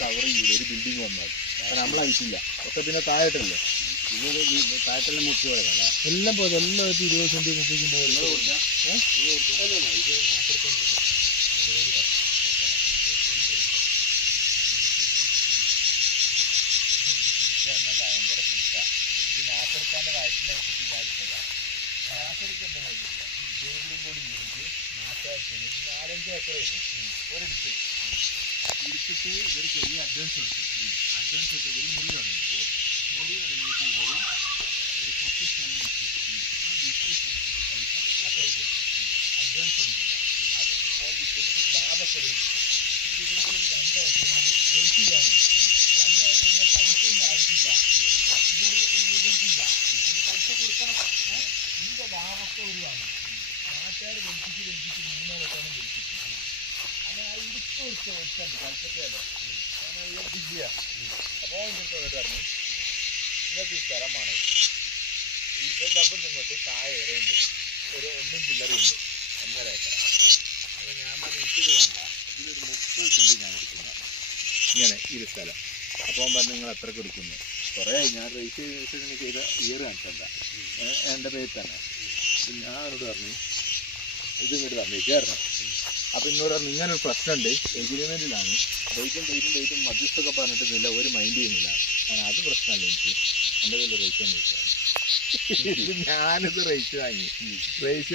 cover ചെയ്യൂല ഒരു building വന്നാൽ നമ്മളായിട്ടില്ല ഒക്കെ പിന്നെ താഴോട്ടല്ലേ താഴത്തെല്ലാം മുറിച്ച് പോയതല്ല എല്ലാം പോയത് എല്ലാം 20 സെന്റ് 30 സെന്റ് ഭയങ്കര പിടിച്ച ഇത് നാസർക്കാന്റെ വയറ്റിനടുത്ത് വിചാരിച്ചതാ നാസർക്ക് എന്താ കഴിക്കില്ല ജോലിയും കൂടി വീണിട്ട് നാശത്തിന് 4-5 ഏക്കർ വരും ഒരിടത്ത് ഇടിച്ചിട്ട് ഇവർ ചെറിയ അഡ്വാൻസ് കൊടുത്തു അഡ്വാൻസ് എടുത്ത് ഇവർ മുറി തുടങ്ങി തുടങ്ങിയിട്ട് ഇവർ ഒരു 10 സ്ഥലം വിറ്റു ആ വിറ്റ സ്ഥലത്തിൻ്റെ പൈസ ആ കൈ കൊടുത്തു അഡ്വാൻസ് ഒന്നുമില്ല അത് വിറ്റിട്ട് ലാഭമൊക്കെ വിളിച്ചു ഇവർക്ക് ഒരു 2 ഏക്കർ കൊണ്ട് വെയിറ്റ് ചെയ്യാനുണ്ട് 2 ഏക്കറിൻ്റെ പൈസ ഒന്നും ആർക്കില്ല ഇവർക്കില്ല അത് പൈസ കൊടുക്കണം ഇതിൻ്റെ ലാഭമൊക്കെ ഒരു വാങ്ങും നാട്ടുകാർ വെളിപ്പിച്ച് 3 വട്ടമാണ് വെളിപ്പിച്ചത് അങ്ങനെ ആ ഇടുപ്പ് വെച്ചുണ്ട് കൽപ്പറ്റയല്ലേ ഡിഗ്രിയ അപ്പോൾ പറഞ്ഞു നിങ്ങൾക്ക് ഈ സ്ഥലമാണ് ഇത് ഡബിൾ ഇങ്ങോട്ട് താഴെ ഏറെയുണ്ട് ഒരു 1 ചില്ലറയുണ്ട് 1.5 ഏക്കർ അപ്പോൾ ഞാൻ പറഞ്ഞു എനിക്കിത് വേണ്ട ഇതിലൊരു 30 സെന്റ് ഞാൻ എടുക്കുന്നത് ഇങ്ങനെ ഈ സ്ഥലം അപ്പോൾ പറഞ്ഞു നിങ്ങൾ എത്രക്ക് എടുക്കുന്നു കുറേ ഞാൻ രജിസ്ട്രേഷൻ ചെയ്ത ഇയർ കാണിച്ചല്ല എൻ്റെ പേര് തന്നെ ഞാൻ അവരോട് പറഞ്ഞു ഇത് ഇങ്ങോട്ട് പറഞ്ഞു ചേർന്നു അപ്പോൾ ഇന്നോട് പറഞ്ഞു ഇങ്ങനൊരു പ്രശ്നമുണ്ട് എഗ്രിമെൻറ്റിലാണ് ഡേറ്റും മധ്യസ്ഥൊക്കെ പറഞ്ഞിട്ടില്ല ഒരു മൈൻഡ് ചെയ്യുന്നില്ല ഞാൻ അത് പ്രശ്നമല്ല എനിക്ക് എൻ്റെ കയ്യിൽ റേറ്റ് ഒന്ന് വെച്ചാൽ ഞാനിത് റേറ്റ് വാങ്ങി റേറ്റ്